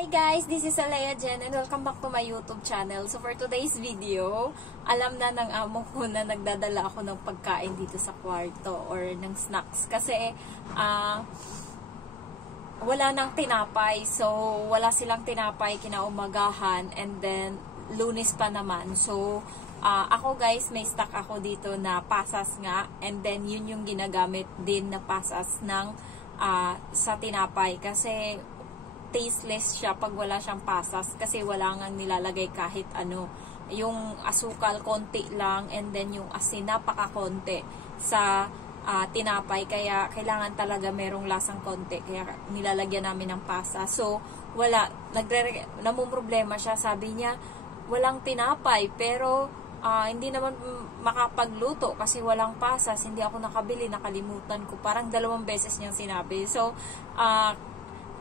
Hi guys, this is Alea Jen and welcome back to my YouTube channel. So for today's video, alam na ng amo ko na nagdadala ako ng pagkain dito sa kwarto or ng snacks. Kasi wala nang tinapay. So wala silang tinapay kinaumagahan and then Lunes pa naman. So ako guys, may stock ako dito na pasas nga and then yun yung ginagamit din na pasas ng sa tinapay kasi tasteless siya pag wala siyang pasas kasi wala nga nilalagay kahit ano. Yung asukal konti lang and then yung asin napaka-konti sa tinapay kaya kailangan talaga merong lasang konti kaya nilalagyan namin ng pasas. So wala, namumroblema siya, sabi niya walang tinapay pero hindi naman makapagluto kasi walang pasas, hindi ako nakabili, nakalimutan ko, parang 2 beses niyang sinabi. So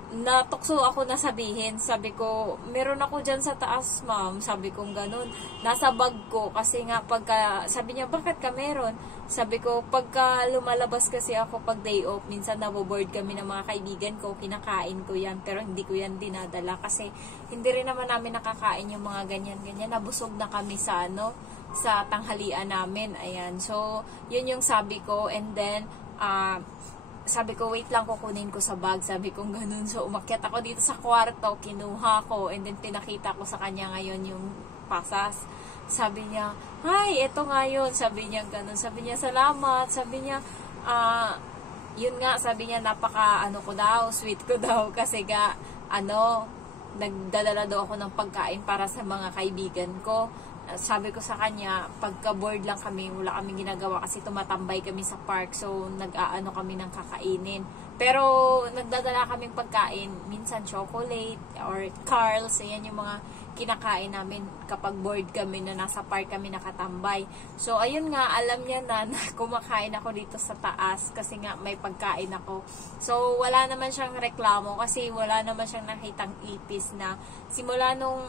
natukso ako na sabihin, sabi ko, meron ako dyan sa taas ma'am, sabi kong ganun, nasa bag ko, kasi nga pagka, sabi niya, bakit ka meron? Sabi ko, pagka lumalabas kasi ako pag day off, minsan naboboard kami ng mga kaibigan ko, kinakain ko yan, pero hindi ko yan dinadala, kasi hindi rin naman namin nakakain yung mga ganyan-ganyan, nabusog na kami sa sa tanghalian namin, ayan, so, yun yung sabi ko, and then, sabi ko, wait lang, kukunin ko sa bag. Sabi ko, ganun. So, umakyat ako dito sa kwarto, kinuha ko, and then pinakita ko sa kanya ngayon yung pasas. Sabi niya, hi, eto nga yun. Sabi niya, ganun. Sabi niya, salamat. Sabi niya, yun nga, sabi niya, napaka, ko daw, sweet ko daw. Kasi nga, nagdadala daw ako ng pagkain para sa mga kaibigan ko. Sabi ko sa kanya, pagka bored lang kami, wala kaming ginagawa kasi tumatambay kami sa park, so nag-aano kami ng kakainin. Pero nagdadala kaming pagkain, minsan chocolate or Carl's, ayan yung mga kinakain namin kapag bored kami na nasa park kami nakatambay. So ayun nga, alam niya na kumakain ako dito sa taas kasi nga may pagkain ako. So wala naman siyang reklamo kasi wala naman siyang nakitang ipis na simula nung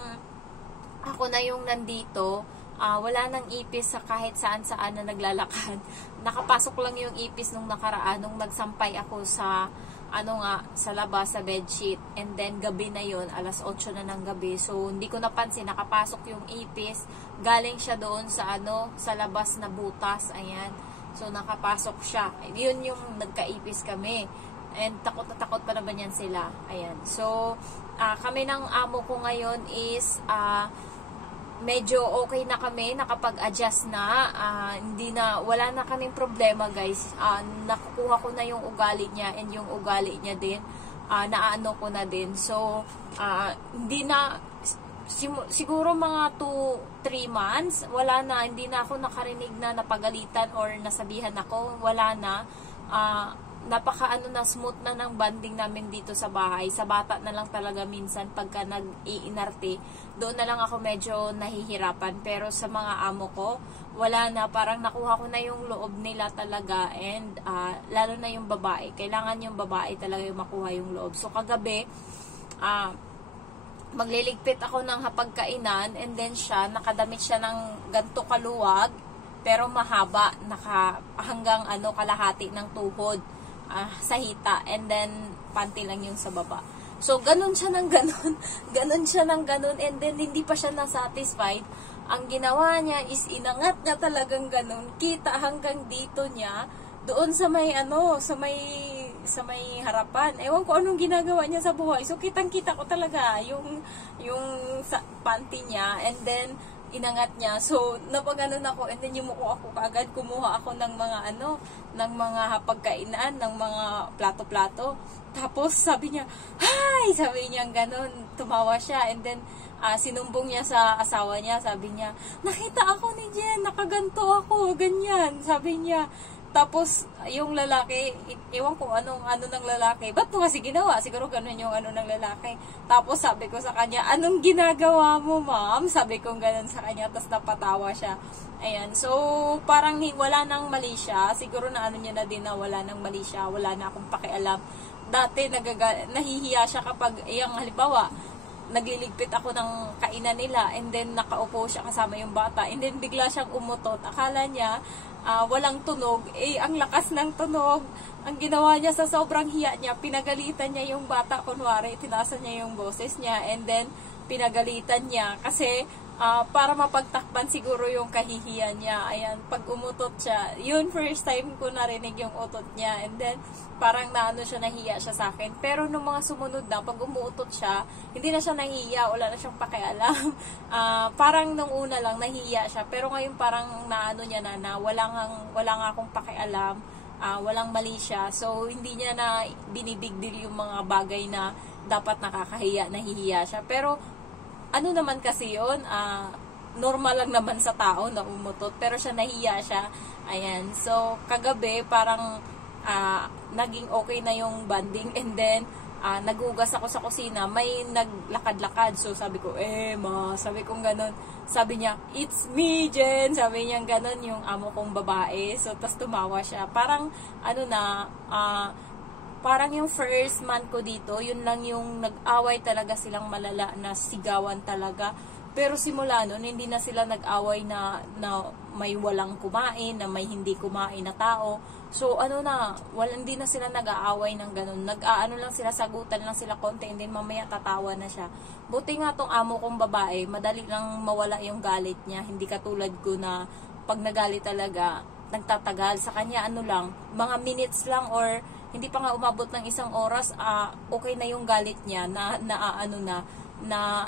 ako na yung nandito, wala nang ipis sa kahit saan-saan na naglalakad. Nakapasok lang yung ipis nung nakaraan, nung nagsampay ako sa, sa labas, sa bedsheet. And then, gabi na yun, alas 8 na ng gabi. So, hindi ko napansin, nakapasok yung ipis. Galing siya doon sa, sa labas na butas, ayan. So, nakapasok siya. Yun yung nagkaipis kami. And takot na takot pa naman yan sila. Ayan. So, kami ng amo ko ngayon is, medyo okay na kami, nakapag-adjust na, wala na kaming problema guys, nakukuha ko na yung ugali niya and yung ugali niya din, naano ko na din, so, hindi na, siguro mga 2-3 months, wala na, hindi na ako nakarinig na napagalitan or nasabihan ako, wala na, napaka na smooth na ng banding namin dito sa bahay. Sa bata na lang talaga minsan pagka nag-iinarte, doon na lang ako medyo nahihirapan. Pero sa mga amo ko, wala na, parang nakuha ko na yung loob nila talaga and lalo na yung babae. Kailangan yung babae talaga yung makuha yung loob. So kagabi, magliligpit ako ng hapagkainan and then siya, nakadamit siya ng ganto kaluwag pero mahaba, hanggang kalahati ng tuhod. Sa hita, and then panty lang yung sa baba. So, ganun siya ng ganun, ganun siya ng ganun, and then hindi pa siya na-satisfied. Ang ginawa niya is inangat niya talagang ganun, kita hanggang dito niya, doon sa may sa may harapan. Ewan ko anong ginagawa niya sa buhay. So, kitang-kita ko talaga yung sa panty niya, and then inangat niya. So, napaganon ako, and then yumuko ako kaagad, kumuha ako ng mga ng mga hapagkainan, ng mga plato-plato. Tapos, sabi niya, hi! Sabi niya ganon, tumawa siya, and then, sinumbong niya sa asawa niya, sabi niya, nakita ako ni Jen, nakaganto ako, ganyan, sabi niya. Tapos, yung lalaki, iwan ko anong ng lalaki. Ba't mo kasi ginawa? Siguro ganun yung ng lalaki. Tapos, sabi ko sa kanya, anong ginagawa mo, ma'am? Sabi ko ganun sa kanya, tapos napatawa siya. Ayan. So, parang wala nang mali siya. Siguro na niya na din na wala nang mali siya. Wala na akong pakialam. Dati, nahihiya siya kapag, halimbawa, nagliligpit ako ng kainan nila and then nakaupo siya kasama yung bata and then bigla siyang umutot. Akala niya walang tunog, ang lakas ng tunog. ang ginawa niya sa sobrang hiya niya, pinagalitan niya yung bata, kunwari, tinasan niya yung boses niya, and then, pinagalitan niya, kasi, para mapagtakpan siguro yung kahihiyan niya. Ayan, pag umutot siya, yun first time ko narinig yung utot niya, and then, parang naano siya, nahiya siya sa akin. Pero nung mga sumunod na, pag umuutot siya, hindi na siya nahiya, wala na siyang pakialam. Parang nung una lang, nahiya siya, pero ngayon parang naano niya na wala nga akong pakialam, walang mali siya. So, hindi niya na binibig deal yung mga bagay na dapat nakakahiya, nahihiya siya. Pero, ano naman kasi yun, normal lang naman sa tao na umutot, pero siya nahiya siya. Ayan. So, kagabi, parang, naging okay na yung banding, and then, nagugas ako sa kusina, may naglakad-lakad. So, sabi ko, ma, sabi kong ganun. Sabi niya, it's me, Jen. Sabi niya ganun, yung amo kong babae. So, tas tumawa siya. Parang, parang yung first month ko dito, yun lang yung nag-away talaga silang malala na sigawan talaga. Pero simula nun, hindi na sila nag-away na may walang kumain, na may hindi kumain na tao. So, hindi na sila nag-aaway ng ganun. Nag-aano lang sila, sagutan lang sila konti, and then mamaya tatawa na siya. Buti nga tong amo kong babae, madali lang mawala yung galit niya. Hindi katulad ko na pag nagalit talaga, nagtatagal. Sa kanya, mga minutes lang, or hindi pa nga umabot ng isang oras, okay na yung galit niya, na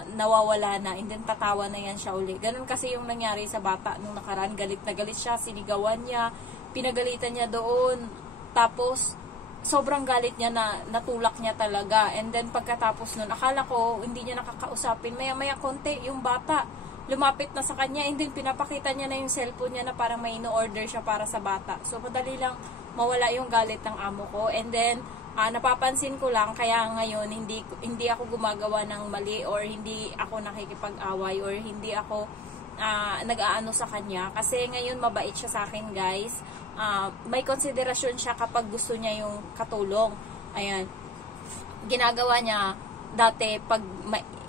nawawala na, and then tatawa na yan siya uli. Ganun kasi yung nangyari sa bata nung nakaraan. Galit na galit siya, sinigawan niya, pinagalitan niya doon, tapos sobrang galit niya, na natulak niya talaga. And then pagkatapos nun, akala ko hindi niya nakakausapin, maya konti yung bata lumapit na sa kanya, and then pinapakita niya na yung cellphone niya na parang may ino-order siya para sa bata. So madali lang mawala yung galit ng amo ko. And then napapansin ko lang, kaya ngayon hindi ako gumagawa ng mali, or hindi ako nakikipag-away, or hindi ako nag-aano sa kanya, kasi ngayon mabait siya sa akin, guys. May konsiderasyon siya kapag gusto niya yung katulong. Ayan, ginagawa niya dati, pag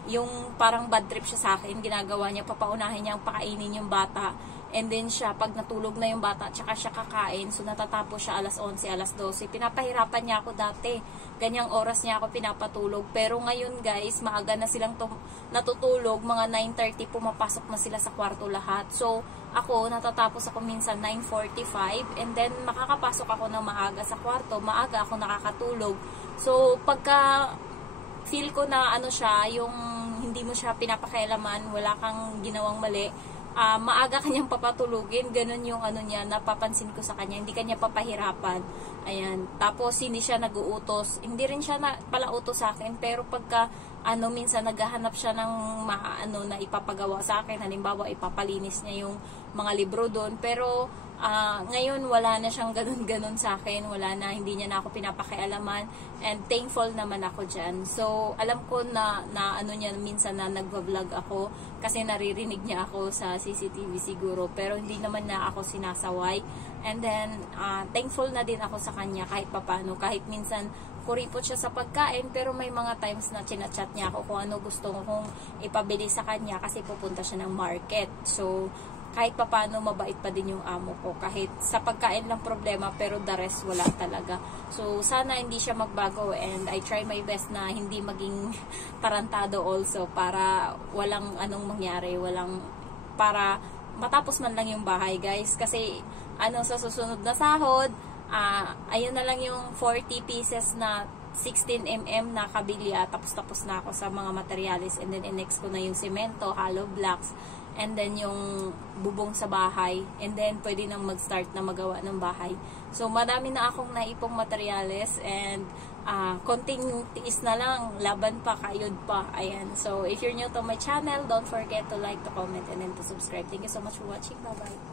yung parang bad trip siya sa akin, ginagawa niya, papaunahin niya ang pakainin yung bata, and then siya, pag natulog na yung bata, tsaka siya kakain. So, natatapos siya alas 11, alas 12. Pinapahirapan niya ako dati. Ganyang oras niya ako pinapatulog. Pero ngayon, guys, maaga na silang natutulog. Mga 9:30, pumapasok na sila sa kwarto lahat. So, natatapos ako minsan 9:45. And then, makakapasok ako ng maaga sa kwarto. Maaga ako nakakatulog. So, pagka feel ko na yung hindi mo siya pinapakialaman, wala kang ginawang mali, maaga kanyang papatulugin. Ganun yung niya, napapansin ko sa kanya. Hindi kanya papahirapan. Ayan. Tapos, hindi siya nag-uutos. Hindi rin siya palautos sa akin. Pero pagka, minsan naghahanap siya ng na ipapagawa sa akin. Halimbawa, ipapalinis niya yung mga libro doon. Pero, ngayon, wala na siyang ganun-ganun sa akin. Wala na, hindi niya na ako pinapakialaman. And thankful naman ako dyan. So, alam ko na niya, minsan na nagva-vlog ako, kasi naririnig niya ako sa CCTV siguro. Pero hindi naman na ako sinasaway. And then, thankful na din ako sa kanya kahit papano. Kahit minsan, kuripot siya sa pagkain, pero may mga times na chinachat niya ako kung ano gusto kong ipabili sa kanya, kasi pupunta siya ng market. So, kahit papano, mabait pa din yung amo ko. Kahit sa pagkain lang problema, pero the rest wala talaga. So, sana hindi siya magbago, and I try my best na hindi maging tarantado also, para walang mangyari, para matapos man lang yung bahay, guys. Kasi, sa susunod na sahod, ayun na lang yung 40 pieces na 16mm na kabilya, tapos na ako sa mga materialis, and then next ko na yung semento, hollow blocks, and then yung bubong sa bahay, and then pwede nang mag-start na magawa ng bahay. So, madami na akong naipong materials, and konting tiis na lang, laban pa, kayod pa. Ayan. So, if you're new to my channel, don't forget to like, to comment, and then to subscribe. Thank you so much for watching. Bye-bye.